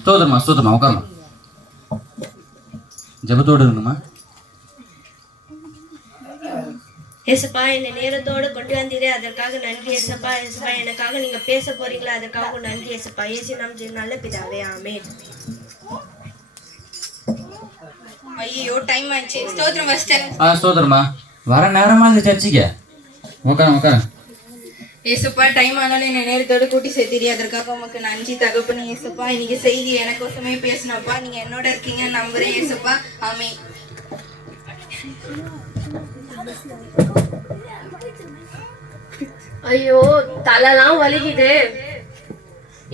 ஸ்தோத்திரமா ஸ்தோத்திரமா உட்காரலாம் ஜெபத்தோடு இருக்குமா ஏசப்பா என்னை நேரத்தோடு கொண்டு வந்தீரே. அதற்காக நன்றி ஏசப்பா. ஏசப்பா எனக்காக நீங்க பேச போறீங்களா? அதற்காக நன்றி ஏசப்பா. ஏசி நாம் நல்ல பிதாவே. ஆமென். ஐயோ டைம் ஆச்சு ஸ்தோத்திரம் வர நேரமா இந்த சர்ச்சுக்கு? உட்காரம் உட்காரம் ஏசப்பா டைம் ஆனாலும் என்னை நேரத்தோட கூட்டி சேர்த்திரி. அதற்காக உமக்கு நன்றி தகப்பனு ஏசப்பா. இன்னைக்கு செய்தி எனக்கோசமே பேசினப்பா. நீங்க என்னோட இருக்கீங்க நம்புறேன் ஏசப்பா. ஆமே ஐயோ தலைலாம் வலிக்குது.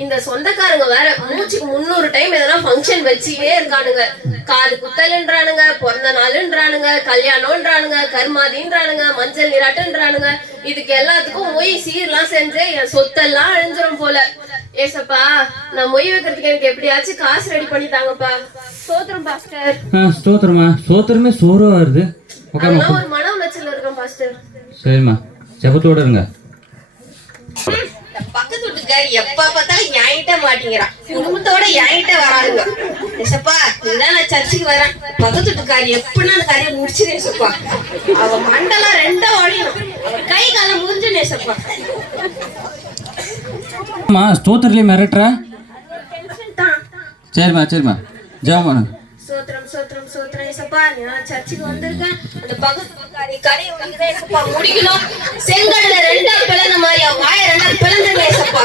இந்த சொந்தக்காரங்க வேற மூச்சுக்கு முந்நூறு டைம் எதனா ஃபங்க்ஷன் வச்சுக்கிட்டே இருக்கானுங்க. காது குத்தல்ன்றானுங்க பிறந்த நாளுன்றானுங்க கல்யாணம்ன்றானுங்க கருமாதின்றானுங்க மஞ்சள் நீராட்டுன்றானுங்க இதுக்கு எல்லாத்துக்கும் மொய் சீர்லாம் செஞ்சு என் சொத்தெல்லாம் அழிஞ்சிரும் போல. ஏசப்பா நான் மொய் வைக்கிறதுக்கு எனக்கு எப்படியாச்சும் காசு ரெடி பண்ணி தாங்கப்பா. சோத்திரம் பாஸ்டர். ஆ ஸ்தோத்திரமா ஸ்தோத்திரமே சோறா வருது. ஒரு மன உளைச்சல் இருக்கேன் பாஸ்டர். சரிம்மா. ஜெபத்தோடு இருங்க. பக்கத்து வீட்டுக்காரி எப்ப பார்த்தாலும் என்கிட்ட மாட்டேங்கிறான் குடும்பத்தோட என்கிட்ட வராதுங்க. ஏசப்பா இதான் நான் சர்ச்சுக்கு வரேன். பக்கத்து வீட்டுக்காரி எப்படின்னா அந்த காரியம் முடிச்சிரு ஏசப்பா. அவ மண்டலம் ரெண்டா ஒழியணும். அவ கை காலம் முடிஞ்சு ஏசப்பா. அம்மா ஸ்தோத்திரலையே மிரட்டுற? சரிம்மா சரிம்மா. பண்ணு சோத்திரம் சோத்திரம் சோத்திரம் ஏசப்பா. நான் சர்ச்சுக்கு வந்திருக்கேன் அந்த பக்காரி கடையை உனக்குதான் ஏசப்பா முடிக்கணும். செங்கடல ரெண்டா பிளந்த மாதிரி வாய ரெண்டா பிளந்துருங்க ஏசப்பா.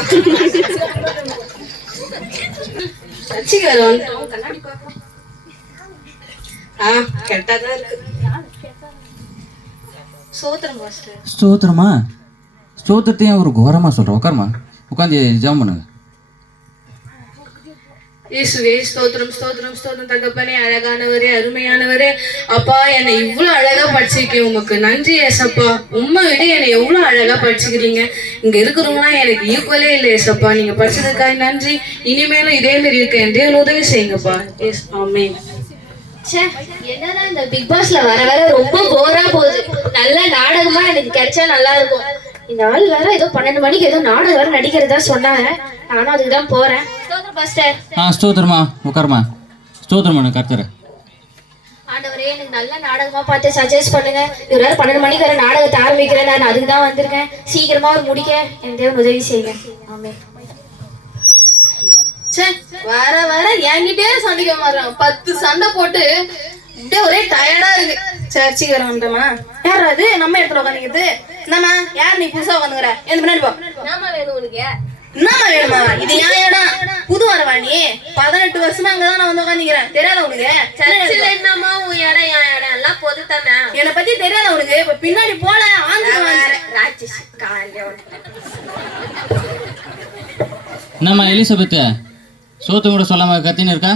சர்ச்சுக்கு வந்துட்டோம் கண்ணாடி பார்ப்போம் ஆ கரெக்டா தான் இருக்கு. சோத்திரம் பாஸ்டர் ஸ்தோத்திரமா? ஸ்தோத்திரத்தையும் ஒரு கோரமா சொல்கிறேன் உட்காருமா. உட்காந்து ஜெபம் பண்ணுங்க. இயேசுவே ஸ்தோத்திரம் ஸ்தோத்திரம் ஸ்தோத்திரம் தகப்பனே அழகானவரே அருமையானவரே. அப்பா என்னை இவ்வளவு அழகா படிச்சிருக்கேன் உங்களுக்கு. நன்றி ஏசப்பா. உண்மை விட என்னை எவ்வளவு அழகா படிச்சுக்கிறீங்க இங்க இருக்கிறவங்களாம் எனக்கு ஈக்குவலே இல்லை ஏசப்பா. நீங்க படிச்சதுக்காக நன்றி. இனிமேலும் இதே மாதிரி இருக்க என் தேவன் உதவி செய்யுங்கப்பா. எஸ் ஆமே ச்சே இந்த பிக் பாஸ்ல வர வர ரொம்ப போரா போகுது. நல்ல நாடகமா எனக்கு கிடைச்சா நல்லா இருக்கும். இந்த ஆள் வேற ஏதோ பன்னெண்டு மணிக்கு ஏதோ நாடகம் வேற நடிக்கிறதா சொன்னாங்க. நானும் அதுக்கு தான் போறேன் ஆ ஸ்தோத்திரமா? உட்காருமா. ஸ்தோத்திரமா கர்த்தர். ஆண்டவரே எனக்கு நல்ல நாடகமா பார்த்து சஜஸ்ட் பண்ணுங்க. இது வேற பன்னெண்டு மணிக்கு வர நாடகத்தை ஆரம்பிக்கிறேன். நான் அதுக்கு தான் வந்திருக்கேன். சீக்கிரமா ஒரு முடிக்க. என் தேவன் உதவி செய்யுங்க. ஆமே வர வர என்கிட்டயே சண்டைக்க மாட்டான் பத்து சண்டை போட்டு ஒரே டயர்டா இருக்கு. சர்ச்சுக்கு வரமாட்டோமா யார் அது? நம்ம இடத்துல உட்காந்துக்கிறது என்னம்மா? யார் நீ புதுசா உட்காந்துக்கிற எந்த பின்னாடி போ. என்னமா வேணும் உனக்கு? என்னம்மா வேணுமா? இது ஏன் இடம் புது வரவா நீ பதினெட்டு வருஷமா அங்கதான் நான் வந்து உட்காந்துக்கிறேன் தெரியாத உனக்கு? சர்ச்சில் என்னமா உன் இடம் என் இடம்? எல்லாம் பொது தானே என்னை பத்தி தெரியாத உனக்கு? இப்ப பின்னாடி போல ஆந்திர ராட்சஸ் காலையில என்னம்மா எலிசபெத்து? சோத்து கூட சொல்லாம கத்தின்னு இருக்கா?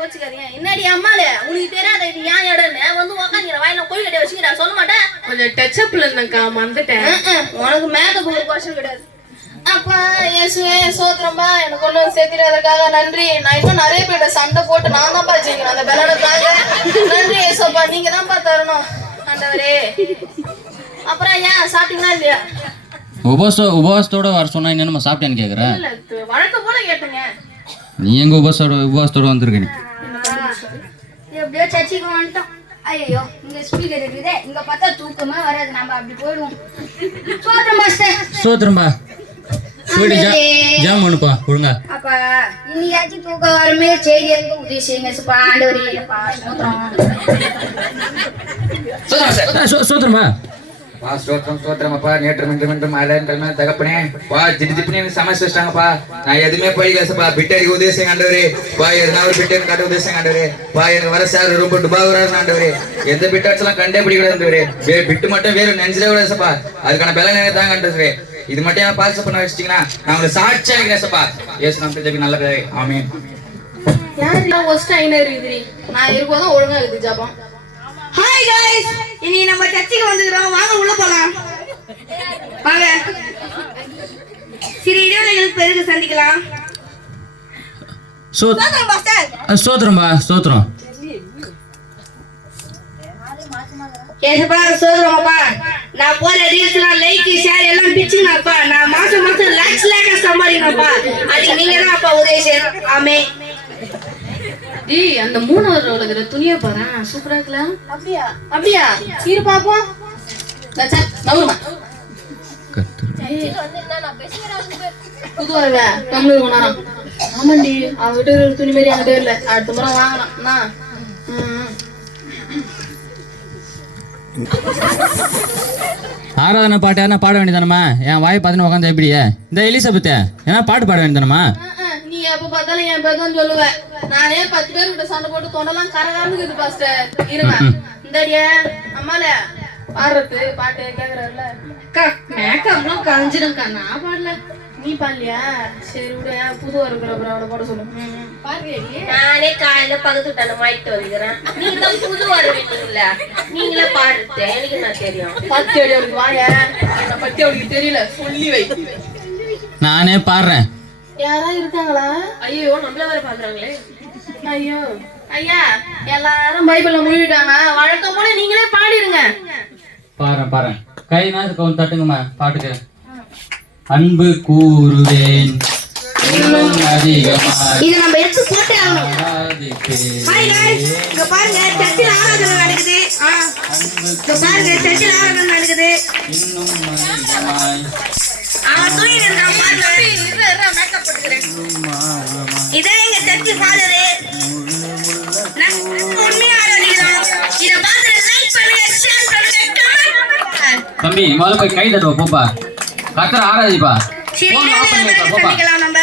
கோச்சுக்காதீங்க என்னடி அம்மாலே உனக்கு தெரியாத இது ஏன் இடம்னு வந்து உக்காந்துக்கிற வாயில கோழி கட்டி வச்சுக்கிறா சொல்ல மாட்டேன். கொஞ்சம் டச்சப்ல இருந்தேன்க்கா மறந்துட்டேன். உனக்கு மேக்கப் ஒரு கிடையாது. அப்பா இயேசுவே சோத்திரம்பா எனக்கு கொண்டு வந்து சேர்த்திடாதற்காக நன்றி. நான் இன்னும் நிறைய பேர்ட்ட சண்டை போட்டு நான் தான்ப்பா ஜெயிக்கணும். அந்த நன்றி ஏசப்பா நீங்க தான்ப்பா தரணும். ஆண்டவரே. அப்புறம் ஏன் சாப்பிட்டீங்களா இல்லையா? உபவாச உபவாசத்தோட வர சொன்னா என்னென்ன சாப்பிட்டேன்னு இல்ல வழக்கம் போல கேட்டுங்க. நீ எங்க உபவாசத்தோட உபவாசத்தோட வந்திருக்க நீ? எப்படியோ சர்ச்சுக்கு வந்துட்டோம். ஐயோ இங்க ஸ்பீக்கர் இருக்குதே. இங்க பார்த்தா தூக்கமே வராது. நம்ம அப்படி போயிடுவோம். சோத்திரம் மாஸ்டர். ஜாம் பண்ணுப்பா ஒழுங்கா. அப்பா இன்னைக்காச்சும் தூக்கம் வரமே. செய்தி எடுக்க உதவி செய்யுங்க சுப்பா ஆண்டவரே அப்பா வா ஸ்தோத்திரம் ஸ்தோத்திரமாப்பா நேற்று மின்று மின்றும் அலைன்றமே தகப்பனே வா திட்டு திப்புனு எனக்கு சமைச்சு வச்சிட்டாங்கப்பா நான் எதுவுமே படிக்கலப்பா பிட்டடிக்கு உதேசம் ஆண்டவரே வா எதனா ஒரு பிட்டு காட்ட உதேசம் ஆண்டவரே வா எனக்கு வர சார் ரொம்ப டுபாகுறாரு ஆண்டவரே எந்த பிட்டாட்ஸ் எல்லாம் கண்டே பிடிக்கூடாது ஆண்டவரே வே பிட்டு மட்டும் வேறு நினைச்சதே கூடாதுப்பா அதுக்கான பலன் எனக்கு தாங்க ஆண்டவரே இது மட்டும் என்ன பாஸ் பண்ண வச்சிட்டீங்கன்னா நான் உங்களுக்கு சாட்சியா இருக்கிறேன்ப்பா ஏசு நம்ம ஜெபி நல்ல பேரே ஆமென் யாரெல்லாம் ஒஸ்ட் ஐநர் இருக்குது நான் இருக்கும்போது ஒழுங்கா இருக்குது ஜாபம் ஹாய் गाइस இனி நம்ம சர்ச்சுக்கு வந்துக்கிறோம். வாங்க உள்ள போலாம். வாங்க. சரி இடைவெளிகளுக்கு பிறகு சந்திக்கலாம். சோ பாஸ்டர் ஆ, ஸ்தோத்திரம்பா ஸ்தோத்திரம் ஏசப்பா சோதரமாப்பா நான் போற ரீல்ஸ்லாம் லைக் ஷேர் எல்லாம் பிச்சுங்கப்பா. நான் மாசம் மாசம் லேக்ஸ் லேக்கா சம்பாதிக்கணும்ப்பா. அதுக்கு நீங்க தான் அப்பா உதவி செய்யணும். ஆமே டேய் அந்த மூணாவது இருக்கிற துணியை பாரு. சூப்பரா இருக்கலாம் அப்படியா? அப்படியா? இரு பாப்போம் ஆமாண்டி அவகிட்ட ஒரு துணி மாதிரி அவகிட்ட இல்ல. அடுத்த முறை வாங்கலாம். என்ன? ஆராதனை பாட்டு யாருன்னா பாட வேண்டியதானம்மா என் வாய் பார்த்துன்னு உட்காந்து எப்படியே? இந்த எலிசபெத்து ஏன்னா பாட்டு பாட வேண்டியதானம்மா நீ எப்ப பார்த்தாலும் என் பேர் தான் சொல்லுவ. நானே பத்து பேர் கிட்ட சண்டை போட்டு தொண்டெல்லாம் கரகாமுக்குது பாஸ்டர் இருங்க. இந்தடியே அம்மால. பாடுறது பாட்டு கேக்குறல்ல அக்கா மேக்கப்லாம் கலைஞ்சிருக்கா நான் பாடல. நீ பாடலையா? சரி விடு. புது இருக்கிற அப்புறம் அவளை பாட சொல்லு. நானே காலையில பக்கத்து விட்டான மாயிட்டு வந்துக்கிறேன். நீங்க தான் புது வரவேட்டீங்களா நீங்களே பாடுறது. எனக்கு நான் தெரியும்? பத்தி அடி அவளுக்கு வாய. என்ன பத்தி அவளுக்கு தெரியல. சொல்லி வை. நானே பாடுறேன். யாரா இருக்காங்களா? ஐயோ நம்மள வேற பாக்குறாங்களே. ஐயோ. ஐயா எல்லாரும் பைபிள்ல மூழ்கிட்டாங்க. வழக்கம் போல நீங்களே பாடிருங்க பாடுறேன் பாடுறேன். கை நாள் கொஞ்சம் தட்டுங்கம்மா பாட்டுக்கு. அன்பு கூறுவேன். இன்னும் அதிகமாய் இது நம்ம எடுத்து போட்டே ஆகணும். இங்க பாருங்க சர்ச்சில் ஆராதனை நடக்குது. இங்க பாருங்க சர்ச்சில் ஆராதனை நடக்குது. இன்னும் அதிகமாய் அவன் தூங்கி பண்ணுங்க கமெண்ட் தம்பி முதல்ல போய் கை தட்டுவா போப்பா. கத்தர ஆராதிப்பா. சரி போன் ஆஃப் பண்ணி வைப்பா போப்பா. சந்திக்கலாம் நம்ம?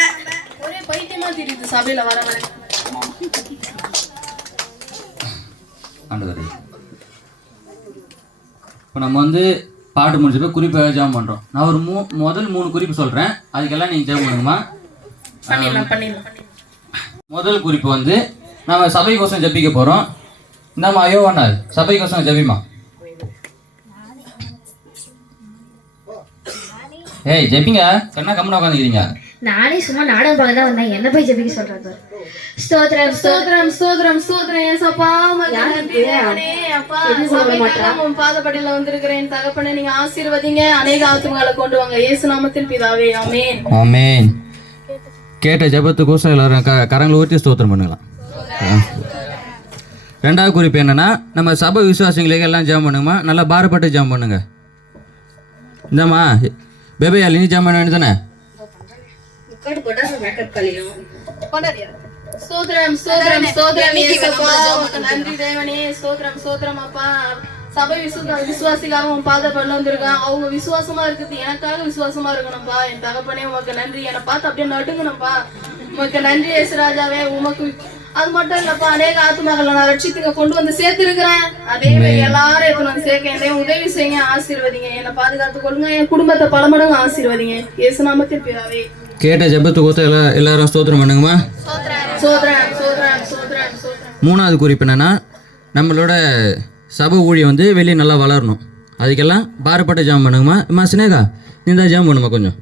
ஒரே பைத்தியமா தெரியுது சபையில வர வர. ஆண்டவரே. இப்போ நம்ம வந்து பாட்டு முடிச்சப்போ குறிப்பை ஜெபம் பண்ணுறோம் நான் ஒரு மூ முதல் மூணு குறிப்பு சொல்கிறேன் அதுக்கெல்லாம் நீங்கள் ஜெபம் பண்ணுங்கம்மா. பண்ணிடலாம் பண்ணிடலாம். முதல் குறிப்பு வந்து நம்ம சபைக்கோசம் ஜெபிக்க போகிறோம் இந்தாம்மா ஐயோ ஒன்றாது சபைக்கோசம் ஜெபிமா ஏய் ஜெபிங்க. என்ன கம்மன உட்காந்துக்கிறீங்க நானே சும்மா நாடகம் பார்க்க தான் வந்தேன். என்ன போய் ஜெபிக்க சொல்றாங்க ஸ்தோத்திரம் ஸ்தோத்திரம் ஸ்தோத்திரம் ஸ்தோத்திரம். ஸ்தோத்திரம் ஏசப்பா உமக்கு நன்றி தேவனே. அப்பா உன் பாதப்படியில வந்திருக்கிறேன். தகப்பனே நீங்க ஆசீர்வதிங்க. அநேக ஆத்துமங்களை கொண்டு வாங்க. இயேசு நாமத்தில் பிதாவே ஆமென். ஆமேன். கேட்ட ஜெபத்துக்கோசம் எல்லாரும் க கரங்களை ஊற்றி ஸ்தோத்திரம் பண்ணுங்களாம். ஆ. ரெண்டாவது குறிப்பு என்னன்னா நம்ம சபை விசுவாசிங்களுக்கு எல்லாம் ஜெபம் பண்ணுங்கம்மா. நல்லா பாரப்பட்டு ஜெபம் பண்ணுங்க. இந்தாம்மா பேபையா நீ ஜெபம் பண்ண வேண்டியதானே ஸ்தோத்திரம் இயேசப்பா உமக்கு நன்றி தேவனே ஸ்தோத்திரம் ஸ்தோத்திரம் அப்பா. சபை விசுவ விசுவாசிக்காக உன் பாதப்படியில வந்திருக்கான் அவங்க விசுவாசமா இருக்குது எனக்காக விசுவாசமா இருக்கணும்ப்பா என் தகப்பனே உமக்கு நன்றி. என்னை பார்த்து அப்படியே நடுங்கணும்ப்பா உமக்கு நன்றி இயேசுராஜாவே உமக்கு அது மட்டும் இல்லப்பா அநேக ஆத்மாக்களை நான் ரட்சித்துங்க கொண்டு வந்து சேர்த்திருக்கிறேன். அதே மாதிரி எல்லாரும் எடுத்து வந்து சேர்க்க. என்னையும் உதவி செய்யுங்க ஆசீர்வதிங்க. என்னை பாதுகாத்து கொள்ளுங்க. என் குடும்பத்தை பல மடங்கு ஆசீர்வதிங்க. இயேசு நாமத்தில் பிதாவே. கேட்ட ஜெபத்துக்கோசம் எல்லா எல்லாரும் ஸ்தோத்திரம் பண்ணுங்கம்மா. சோத்ரன் சோத்ரன் சோத்ரன் சோத்ரன் மூணாவது குறிப்பு என்னன்னா நம்மளோட சபை ஊழியம் வந்து வெளியே நல்லா வளரணும். அதுக்கெல்லாம் பாரப்பட்ட ஜெபம் பண்ணுங்கம்மா. அம்மா சினேகா நீ தான் ஜெபம் பண்ணுமா கொஞ்சம்?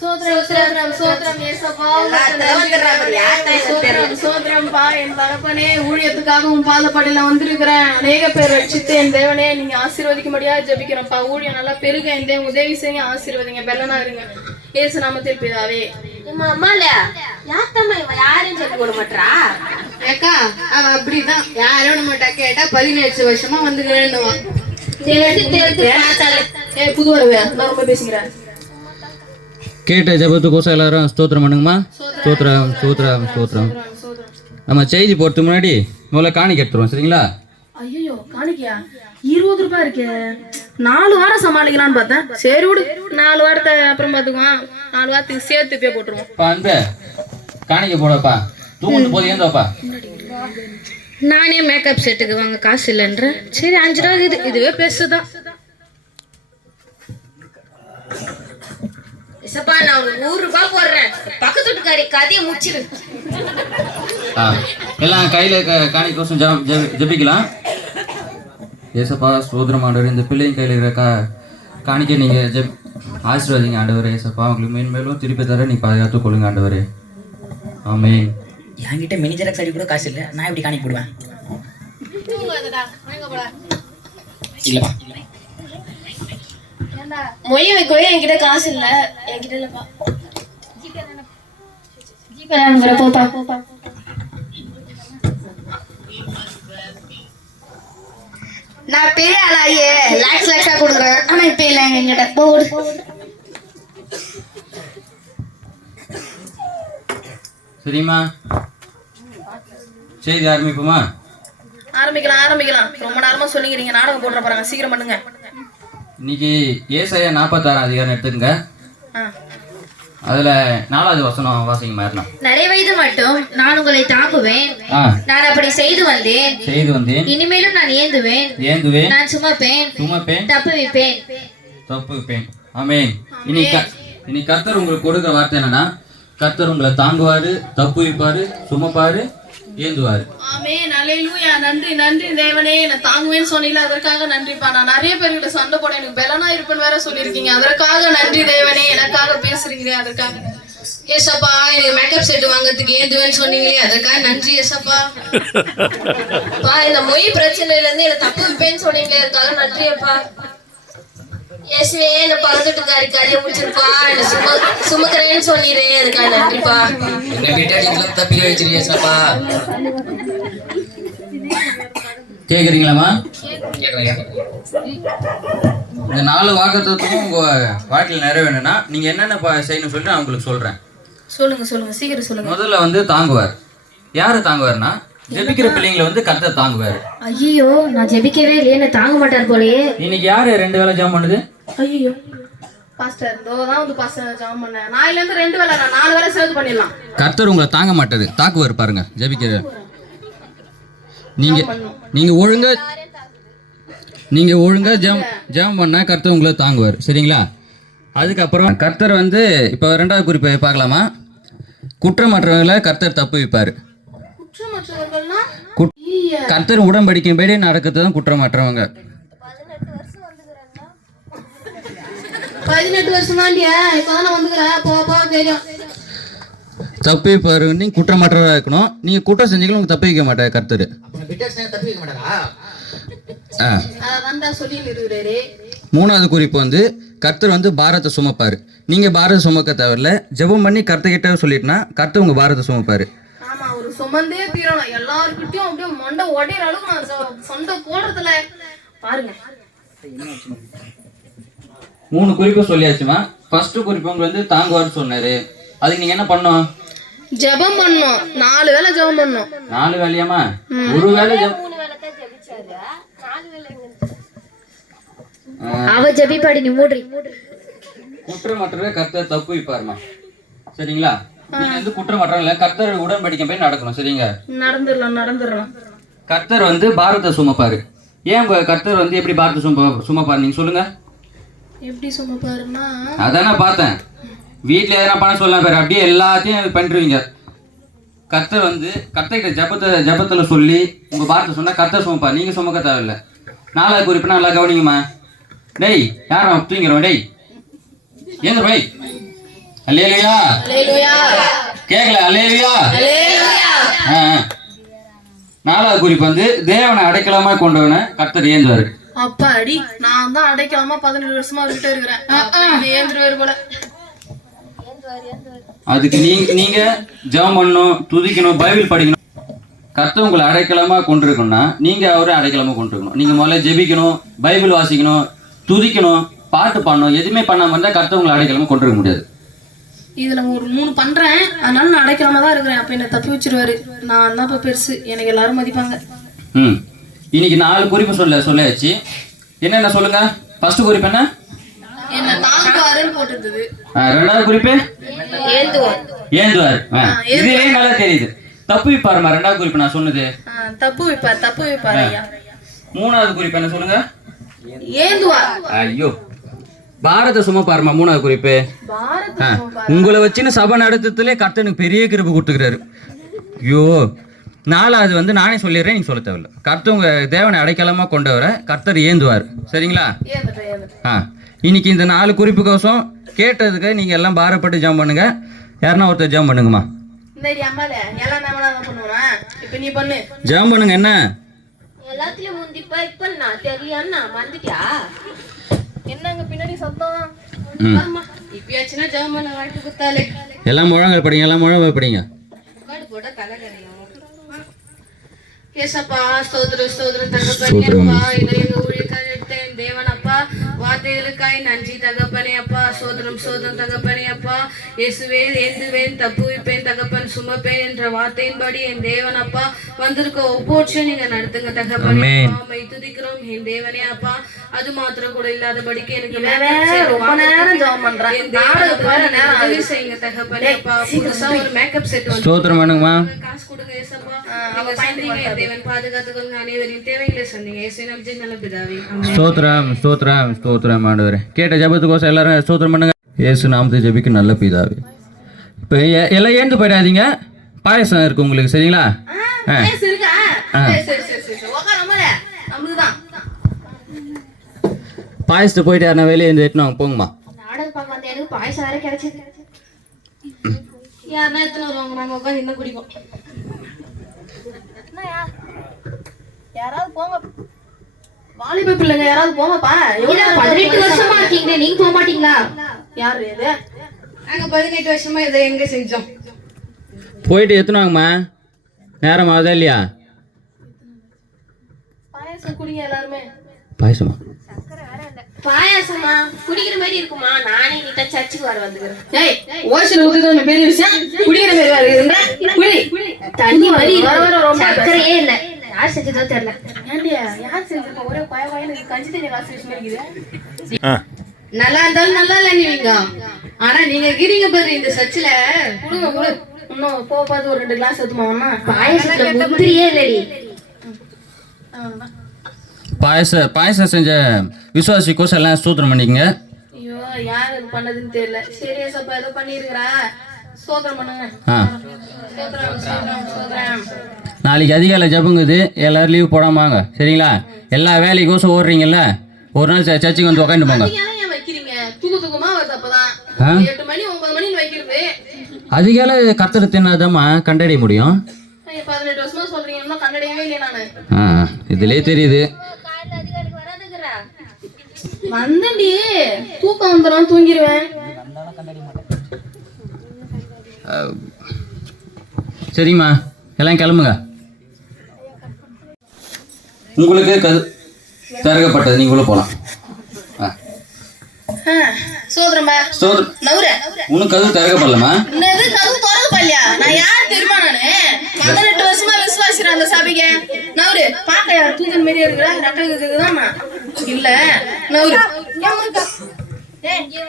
சோத்ரம் சோத்ரம் சோத்ரம் ஏசப்பா உமக்கு நன்றி. தேவனே. சோத்ரம் சோத்ரம்பா என் தகப்பனே ஊழியத்துக்காக உன் பாதப்படியில வந்திருக்கிறேன். அநேக பேர் ரட்சித்து என் தேவனே நீங்க ஆசீர்வதிக்கும்படியா ஜெபிக்கிறோம்ப்பா. ஊழியம் நல்லா பெருக என் தேவன். உதவி செய்யுங்க ஆசீர்வதிங்க. பெல்லனா இருங்க. ஏசு நாமத்தில் பிதாவே. அம்மா அம்மால? யாத்தம்மா யாரும் சொல்லி மாட்டா ஏக்கா அப்படிதான் மாட்டா கேட்டா பதினெட்டு வருஷமா வந்து வேணுவான் கேட்ட ஜெபத்துக்கோசம் எல்லாரும் ஸ்தோத்திரம் பண்ணுங்கம்மா. ஸ்தோத்திரம். ஸ்தோத்திரம் ஸ்தோத்திரம் நம்ம செய்தி போகிறதுக்கு முன்னாடி முதல்ல காணிக்க எடுத்துருவோம் சரிங்களா? ஐயோ காணிக்கையா? இருபது ரூபாய் இருக்கே. நாலு வாரம் சமாளிக்கலாம்னு பார்த்தேன். சரி விடு நாலு வாரத்தை அப்புறம் பார்த்துக்குவான் நாலு வாரத்துக்கு சேர்த்து பே போட்டுருவோம். அன்பே காணிக்க போடப்பா. தூங்கிட்டு போது ஏந்தோப்பா நானே மேக்கப் செட்டுக்கு வாங்க காசு இல்லைன்ற. சரி அஞ்சு ரூபா இது. இதுவே பெருசுதான். இசப்பா நான் உனக்கு நூறு ரூபாய் போடுறேன். பக்கத்து வீட்டுக்காரி கதையை முடிச்சிரு. ஆ எல்லாம் கையில் காணிக்கோசம் ஜெப ஜெப- ஜெபிக்கலாம். ஏசப்பா ஆண்டவர் இந்த பிள்ளைங்க கையில் இருக்கிற கா காணிக்க நீங்கள் ஜெப் ஆசீர்வாதிங்க ஆண்டவரே. ஏசப்பா உங்களுக்கு மேன்மேலும் திருப்பி தர நீ பாதுகாத்து கொள்ளுங்க ஆண்டவரே. ஆமென். என்கிட்ட மினி ஜெராக்ஸ் அடி கூட காசு இல்லை. நான் எப்படி காணிக்க போடுவேன்? இல்லப்பா மொய் வைக்கவே என்கிட்ட காசு இல்ல. என்கிட்ட இல்லப்பா ஜிபே அனுப்புற போப்பா போப்பா நான் பெரிய ஆளாயே. லேக்ஸ் லேக்ஸா கொடுக்குறேன். ஆனா இப்ப இல்ல எங்கிட்ட போடு சரிம்மா செய்தி ஆரம்பிப்போமா? ஆரம்பிக்கலாம் ஆரம்பிக்கலாம். ரொம்ப நேரமா சொல்லிக்கிறீங்க. நாடகம் போடுற போறாங்க. சீக்கிரம் பண்ணுங்க. இன்னைக்கு ஏசாயா நாற்பத்தாறாம் அதிகாரம் எடுத்துக்கங்க. ஆ. அதில் நாலாவது வசனம் வாசிங்க மாறலாம். நிறைய வயது மட்டும் நான் உங்களை தாக்குவேன் நான் அப்படி செய்து வந்தேன். செய்து வந்தேன். இனிமேலும் நான் ஏந்துவேன். ஏந்துவேன். நான் சுமப்பேன். சுமப்பேன். தப்பு வைப்பேன். தப்பு வைப்பேன். ஆமென். இனி இனி கர்த்தர் உங்களுக்கு கொடுக்குற வார்த்தை என்னன்னா கர்த்தர் உங்களை தாங்குவாரு தப்பு வைப்பாரு சுமப்பாரு ஏந்துவாரு. ஆமே நலையிலூயா நன்றி நன்றி தேவனே. நான் தாங்குவேன்னு சொன்னீங்களா? அதற்காக நன்றிப்பா. நான் நிறைய பேர்கிட்ட சண்டை போட எனக்கு பலனா இருப்பேன்னு வேற சொல்லியிருக்கீங்க. அதற்காக நன்றி தேவனே. எனக்காக பேசுறீங்களே அதற்காக. ஏசப்பா எனக்கு மேக்கப் செட் வாங்குறதுக்கு ஏந்துவேன்னு சொன்னீங்களே அதற்காக நன்றி ஏசப்பா. பா இந்த மொய் பிரச்சனையில இருந்து என்ன தப்பு வைப்பேன்னு சொன்னீங்களே அதுக்காக நன்றியப்பா. இயேசுவே என்ன என்ன சும சுமக்கிறேன்னு சொன்னீரே அதுக்காக நன்றிப்பா. என்ன விட்டா நீங்களும் தப்பிக்க வச்சிருக்கீங்க ஏசப்பா கேக்குறீங்களாம்மா? கேட்கலாம் கேட்கலாம் இந்த நாலு வாக்குத்தத்துவம் உங்க வாழ்க்கையில் நிறைவேணும்னா நீங்க என்னென்ன செய்யணும்னு சொல்லிட்டு நான் உங்களுக்கு சொல்றேன். சொல்லுங்க சொல்லுங்க சீக்கிரம் சொல்லுங்க. முதல்ல வந்து தாங்குவார். யாரு தாங்குவார்னா ஜெபிக்கிற பிள்ளைங்களை வந்து கர்த்தர் தாங்குவார். ஐயோ நான் ஜெபிக்கவே இல்லையே என்ன தாங்க மாட்டார் போலயே. இன்னைக்கு யாரு ரெண்டு வேளை ஜெபம் பண்ணுது? ஐயோ பாஸ்டர் இதோ தான் வந்து பாஸ்டர் ஜாம் பண்ணேன். நாளைல இருந்து ரெண்டு வேலை நான் நாலு வேலை சேர்த்து பண்ணிடலாம். கர்த்தர் உங்களை தாங்க மாட்டாரு. தாக்குவார் பாருங்க ஜெபிக்கிற. நீங்க நீங்க ஒழுங்கா நீங்க ஒழுங்கா ஜெபம் ஜெபம் பண்ணா கர்த்தர் உங்களை தாங்குவார். சரிங்களா? அதுக்கப்புறம் கர்த்தர் வந்து இப்போ ரெண்டாவது குறிப்பை பார்க்கலாமா? குற்றமற்றவர்களை கர்த்தர் தப்பு வைப்பார். கர்த்தர் உடன்படிக்கைப்படி நடக்கிறது தான் குற்றமற்றவங்க. பதினெட்டு வருஷம் தாண்டியா இப்பதானே தெரியும். தப்பு வைப்பார் நீங்கள் குற்றமற்றவராக இருக்கணும். நீங்கள் குற்றம் செஞ்சீங்களும் உங்களுக்கு தப்பு வைக்க மாட்டார் கர்த்தர். மூணாவது குறிப்பு வந்து கர்த்தர் வந்து பாரத்தை சுமப்பார். நீங்கள் பாரத்தை சுமக்க தேவையில்ல ஜெபம் பண்ணி கர்த்தர்கிட்ட சொல்லிட்டுனா கர்த்தர் உங்கள் பாரத்தை சுமப்பார். சுமந்தே தீரணும். எல்லாருக்கிட்டையும் அப்படியே மண்டை உடையிற அளவுக்கு நான் போடுறதுல பாருங்க. மூணு குறிப்பு சொல்லியாச்சுமா. ஃபர்ஸ்ட் குறிப்பு உங்களுக்கு வந்து தாங்குவார்னு சொன்னார். அதுக்கு நீங்கள் என்ன பண்ணணும்? ஜெபம் பண்ணோம் நாலு வேளை ஜெபம் பண்ணோம் நாலு வேலையாமா ஒரு ஜெபம் அவ ஜெபிப்பாடி நீ மூடுறி குற்றமற்றவே கர்த்தர் தப்பு வைப்பாருமா? சரிங்களா? நீங்க வந்து குற்றமற்ற இல்லை கர்த்தர் உடன்படிக்கை போய் நடக்கணும். சரிங்க? நடந்துடலாம் நடந்துடலாம். கர்த்தர் வந்து பாரத்தை சுமப்பாரு. ஏன் கர்த்தர் வந்து எப்படி பாரத்தை சுமப்பா சுமப்பாரு? நீங்க சொல்லுங்க. எப்படி சும பாருன்னா அதான் நான் பார்த்தேன். வீட்டில் எதனா பண்ண சொல்லலாம் பேர் அப்படியே எல்லாத்தையும் பண்ணிருவீங்க கர்த்தர் வந்து கர்த்தர்கிட்ட ஜபத்தை ஜபத்தில் சொல்லி உங்கள் பாரத்தை சொன்னால் கர்த்தர் சுமப்பா. நீங்கள் சுமக்க தேவையில்ல. நாலாவது குறிப்பு நல்லா கவனிங்கம்மா. டேய் யாரும் தூங்கிறோம் டேய் ஏங்க பை அல்லேலுயா. கேட்கல அல்லேலுயா. நாலாவது குறிப்பு வந்து தேவனை அடைக்கலமா கொண்டவனை கர்த்தர் ஏந்துவாரு. அப்பாடி நான் தான் அடைக்காம பதினேழு வருஷமா அவர்கிட்ட இருக்கிறேன். ஏந்திருவாரு போல. அதுக்கு நீங்க நீங்க ஜெபம் பண்ணணும் துதிக்கணும் பைபிள் படிக்கணும். கர்த்தர் உங்களை அடைக்கலமா கொண்டிருக்கணும்னா நீங்க அவரை அடைக்கலமா கொண்டிருக்கணும். நீங்க முதல்ல ஜெபிக்கணும் பைபிள் வாசிக்கணும் துதிக்கணும் பாட்டு பாடணும் எதுவுமே பண்ணாம இருந்தா கர்த்தர் உங்களை அடைக்கலமா கொண்டிருக்க முடியாது. இதுல ஒரு மூணு பண்றேன். அதனால நான் அடைக்காம தான் இருக்கிறேன். அப்ப என்ன தப்பி வச்சிருவாரு. நான் தான் இப்ப பெருசு. எனக்கு எல்லாரும் மதிப்பாங்க. ம். இன்னைக்கு நாலு குறிப்பு சொல்ல சொல்லியாச்சு. என்னென்ன சொல்லுங்க? ஃபர்ஸ்ட் குறிப்பு என்ன? ரெண்டாவது குறிப்பு? ஏந்துவார் இதுலயே நல்லா தெரியுது. தப்பு பாருமா ரெண்டாவது குறிப்பு நான் சொன்னது? தப்பு வைப்பார் தப்பு வைப்பார் மூணாவது குறிப்பு என்ன சொல்லுங்க? ஐயோ. பாரத சும்மா பாருமா மூணாவது குறிப்பு. உங்களை வச்சுன்னு சபை நடத்துறதுலே கர்த்தனுக்கு பெரிய கிருபை கொடுத்துக்கிறாரு. ஐயோ. நாலாவது வந்து நானே சொல்லிடுறேன் நீங்க சொல்ல தேவையில்ல. கர்த்தர் உங்க தேவனை அடைக்கலமா கொண்டவரை கர்த்தர் ஏந்துவார். சரிங்களா? ஆ. இன்னைக்கு இந்த நாலு குறிப்பு கோசம் கேட்டதுக்கு நீங்க எல்லாம் பாரப்பட்டு ஜாம் பண்ணுங்க. யாருன்னா ஒருத்தர் ஜாம் பண்ணுங்கம்மா. ஜாம் பண்ணுங்க என்ன? எல்லாத்துலயும் இப்ப நான் என்னங்க பின்னாடி சத்தம்? இப்பயாச்சுன்னா பண்ண எல்லாம் முழங்க படிங்க எல்லாம் முழங்க படிங்க. போட்டா தலைகரையும் ஏசப்பா ஸ்தோத்திரம் ஸ்தோத்திரம் ஸ்தோத்திரம். தகப்பனே அப்பா இதை எங்க ஊழியக்காரர் எடுத்தேன். தேவன் அப்பா வார்த்தைகளுக்காய் நன்றி தகப்பனே அப்பா. ஸ்தோத்திரம் ஸ்தோத்திரம் தகப்பனே அப்பா. இயேசுவே ஏந்துவேன் தப்புவிப்பேன் தகப்பன் சுமப்பேன் என்ற வார்த்தையின்படி என் தேவன் அப்பா வந்திருக்க ஒவ்வொருச்சும் நீங்க நடத்துங்க தகப்பனே துதிக்கிறோம். என் தேவனே அப்பா. அது மாத்திரம் கூட இல்லாதபடிக்கு எனக்கு ரொம்ப நேரம் ஜெபம் பண்றேன். என் செய்யுங்க தகப்பனே அப்பா. புதுசா ஒரு மேக்கப் செட் வந்து காசு கொடுங்க ஏசப்பா. தேவன் பாதுகாத்துக்கொள்ளுங்க அனைவரின் தேவைகளை சொன்னீங்க. நல்ல பிதாவே. ஆண்டவரே. கேட்ட ஜபத்துக்கோசம் எல்லாரும் ஸ்தோத்திரம் பண்ணுங்க. இயேசு நாமத்தை ஜெபிக்க நல்ல பிதாவே. இப்போ எல்லாம் ஏந்து போயிடாதீங்க. பாயசம் இருக்கு உங்களுக்கு சரிங்களா? பாயசத்தை போயிட்டு யாருனா வெளியே இருந்து எட்டுனு வாங்க போங்கம்மா. பாயசம் வேற கிடைச்சது. யாருன்னா எத்தனை வருவாங்க நாங்க உட்காந்து என்ன குடிப்போம்? யாராவது போங்க. வாலிப பிள்ளைங்க யாராவது போங்கப்பா பதினெட்டு வருஷமா இருக்கீங்க நீங்க போக மாட்டீங்களா? யாரு இது? நாங்க பதினெட்டு வருஷமா இதை எங்க செஞ்சோம்? போயிட்டு எத்துனு வாங்கம்மா நேரம் ஆகுதா இல்லையா? பாயசம் குடிங்க எல்லாருமே. பாயசமா? பாயாசமா? குடிக்கிற மாதிரி இருக்குமா? நானே நீட்ட சர்ச்சுக்கு வர வந்துக்கிறேன். ஏய் ஓசில ஊத்துறது ஒண்ணு பெரிய விஷயம் குடிக்கிற மாதிரி வேற இருக்குன்றா குடி. தண்ணி வர. வர இருக்கு. ரொம்ப சர்க்கரையே இல்ல. யார் செஞ்சதோ தெரியல. ஏண்டியா யார் செஞ்சிருப்பா ஒரே பய பயனு கஞ்சி தண்ணி காசு விஷயம் இருக்குது. நல்லா இருந்தாலும் நல்லா இல்ல நீங்க ஆனா நீங்க இருக்கிறீங்க பாரு இந்த சர்ச்சில். குடுங்க குடு. இன்னும் போ பார்த்து ஒரு ரெண்டு கிளாஸ் எடுத்துமா ஒண்ணா பாயசத்துல முந்திரியே இல்லடி. பாயச பாயசம் செஞ்ச விசுவாசிக்கோசம் எல்லாம் ஸ்தோத்திரம் பண்ணிக்கங்க. ஐயோ யார் இது பண்ணதுன்னு தெரியல. சரி ஏசப்பா ஏதோ பண்ணிருக்கிறா? சோதனம் பண்ணுங்க. ஆ. நாளைக்கு அதிகாலை ஜபங்குது. எல்லாரும் லீவ் போடாம வாங்க. சரிங்களா? எல்லா வேலைக்கோசம் ஓடுறீங்கல்ல? ஒரு நாள் ச- சர்ச்சுக்கு வந்து உட்காந்து போங்க. ஏன் ஏன் வைக்கிறீங்க? தூக்கு தூக்கமா வருது அப்பதான். ஆ? எட்டு மணி ஒன்பது மணின்னு வைக்கிறது. அதிகாலை தின்னாதாம்மா கண்டறிய முடியும். ஐயா, பதினெட்டு வருஷமா சொல்றீங்க. இன்னும் கண்டடையவே இல்லையா நானு. ஆ இதுலயே தெரியுது. வந்தண்டி தூக்கம் வந்துடும் தூங்கிடுவேன் சரிம்மா எல்லாம் கிளம்புங்க. உங்களுக்கு கது திறக்கப்பட்டது நீங்க உள்ள போலாம். ஆ. சோதரம்பா ஸ்தோத்திரம். நவுர உனக்கு கதவு திறக்கப்படலம்மா? என்னது கதவு பள்ளியா நான் யார் தெரியுமா நானு? பதினெட்டு வருஷமா விசுவாசிக்கிறேன் அந்த சபைக்கு. நவுரு பாக்க யார் தூக்கன் மாரி இருக்கிறா இல்ல நவுரு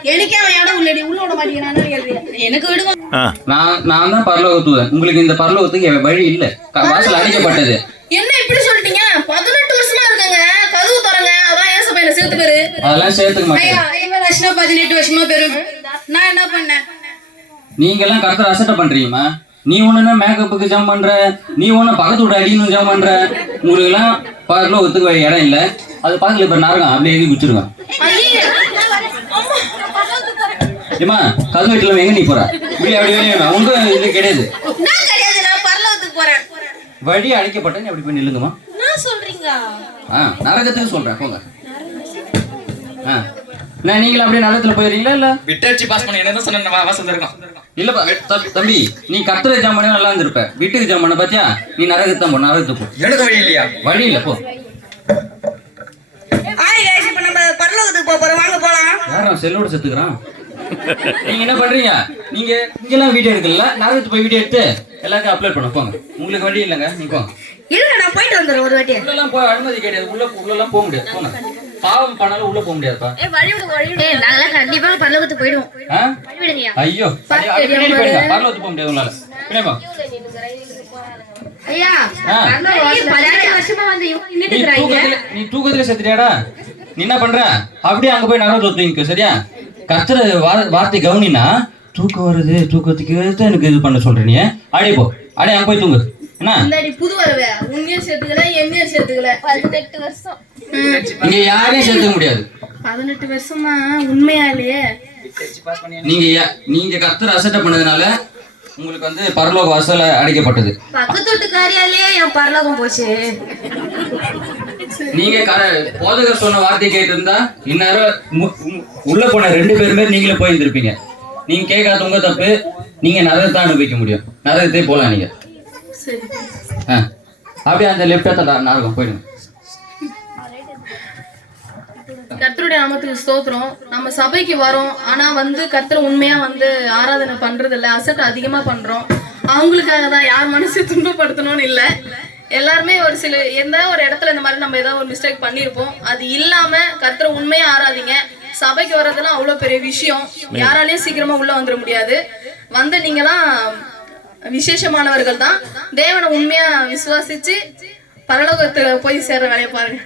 எனக்கே அவன் இடம் உள்ளடி உள்ள விட மாட்டேங்கிறான்னு எனக்கு விடுவான் நான் நான் தான் பரலோகத்துவன் உங்களுக்கு இந்த பரலோகத்துக்கு வழி இல்ல. க- வாசல் அடைக்கப்பட்டது என்ன இப்படி சொல்லிட்டீங்க? பதினெட்டு வருஷமா இருக்கங்க. கதவு திறங்க. அதான் ஏச பையனை சேர்த்து பேரு? அதெல்லாம் சேர்த்துக்க மாட்டேன். ஐயா இவன் வருஷமா பதினெட்டு வருஷமா பெரும். நான் என்ன பண்ணேன்? நீங்க எல்லாம் அசட்டை பண்றீங்கம்மா. நீ ஒண்ணுன்னா மேக்கப்புக்கு ஜம் பண்ற? நீ ஒண்ணு பக்கத்து விட அடின்னு ஜம் பண்ற? உங்களுக்கு எல்லாம் பரலோகத்துக்கு வழி இடம் இல்ல. அது பக்கத்துல இப்ப நரகம் அப்படியே எழுதி குச்சிருங்க ஏமா கதவு வீட்டுல எங்க நீ போற? வெளியே அப்படி வெளியே வா. உங்க இது கிடையாது. வழி அடைக்கப்பட்ட நீ அப்படி போய் நில்லுங்கம்மா. நான் ஆ நரகத்துக்கு சொல்றேன் போங்க. ஆ. நான் நீங்களும் அப்படியே நரகத்துல போயிடுறீங்களா இல்ல? விட்டாச்சு பாஸ் பண்ணி. என்ன சொன்ன வாசல் இருக்கும் இல்லப்பா தம்- தம்பி நீ கத்துற ஜாம் பண்ணி நல்லா இருந்திருப்ப. வீட்டுக்கு ஜாம் பண்ண பாத்தியா? நீ நரகத்தான் போ நரகத்துக்கு போ. எனக்கு வழி இல்லையா? வழி இல்ல போ. ஆய் guys, இப்ப நம்ம பரலோகத்துக்கு போக போறோம். வாங்க போலாம். யாரும் செல்லோட செத்துக்கிறான்? நீங்க என்ன பண்றீங்க? நீங்க இங்கெல்லாம் வீடியோ எடுக்கல நரகத்துக்கு போய் வீடியோ எடுத்து எல்லாத்தையும் அப்லோட் பண்ண போங்க. உங்களுக்கு வழி இல்லைங்க நீ போங்க. இல்ல நான் போயிட்டு வந்துடுறேன் ஒரு வாட்டி. உள்ளெல்லாம் போய் அனுமதி கிடையாது. உள்ள உள்ளெல்லாம் போக முடியாது. போங்க. பாவம் பண்ணாலும் உள்ள போக முடியாதுப்பா. ஏய் நாங்களாம் கண்டிப்பா பரலோகத்துக்கு போயிடுவோம். ஆ? வழி விடுங்கயா ஐயோ பரலோகத்துக்கு போக முடியாது உங்களால. பின்னாடி போ. ஐயா ஆ. பதினெட்டு வருஷமா வந்து இவங்க நீ தூக்கத்துல நீ தூக்கத்துல செத்துட்டியாடா? நீ என்ன பண்ற? அப்படியே அங்க போய் நரகத்துல தூங்கிக்க சரியா? கத்துற வார்த்தை கவனினா தூக்கம் வருது தூக்கத்துக்கு தான் எனக்கு இது பண்ண சொல்ற நீ. அடே போ. அடே அங்க போய் தூங்கு. என்ன? இந்தாடி புது வரவே உன்னையும் சேர்த்துக்கல என்னையும் சேர்த்துக்கல. பதினெட்டு வருஷம். இங்க யாரையும் சேர்த்துக்க முடியாது. பதினெட்டு வருஷமா உண்மையா இல்லையே? நீங்க நீங்க கத்துற அசட்டை பண்ணதுனால உங்களுக்கு வந்து பரலோக வாசல் அடைக்கப்பட்டது. பக்கத்து வீட்டுக்காரியாலேயே என் பரலோகம் போச்சு. நீங்க கர- போதகர் சொன்ன வார்த்தை கேட்டு இருந்தா இந்நேரம் உள்ள போன ரெண்டு பேருமே நீங்களே போயிருந்திருப்பீங்க. நீங்க கேட்காத உங்க தப்பு நீங்க நரகத்தை அனுபவிக்க முடியும். நரகத்தே போலாம் நீங்க ஆ. அப்படியே அந்த லெஃப்ட் நரகம் போயிடுங்க. கர்த்தருடைய நாமத்துக்கு ஸ்தோத்திரம். நம்ம சபைக்கு வரோம். ஆனா வந்து கர்த்தர் உண்மையா வந்து ஆராதனை பண்றது இல்ல அசட் அதிகமா பண்றோம். அவங்களுக்காக தான் யார் மனசை துன்பப்படுத்தணும்னு இல்ல. எல்லாருமே ஒரு சில எந்த ஒரு இடத்துல இந்த மாதிரி நம்ம ஏதாவது ஒரு மிஸ்டேக் பண்ணியிருப்போம் அது இல்லாம கர்த்தரை உண்மையா ஆராதிங்க. சபைக்கு வர்றதுலாம் அவ்வளோ பெரிய விஷயம். யாராலையும் சீக்கிரமா உள்ள வந்துட முடியாது. வந்த நீங்களாம் விசேஷமானவர்கள் தான். தேவனை உண்மையா விசுவாசிச்சு பரலோகத்துல போய் சேர்ற வேலையை பாருங்க.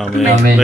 ஆமென்.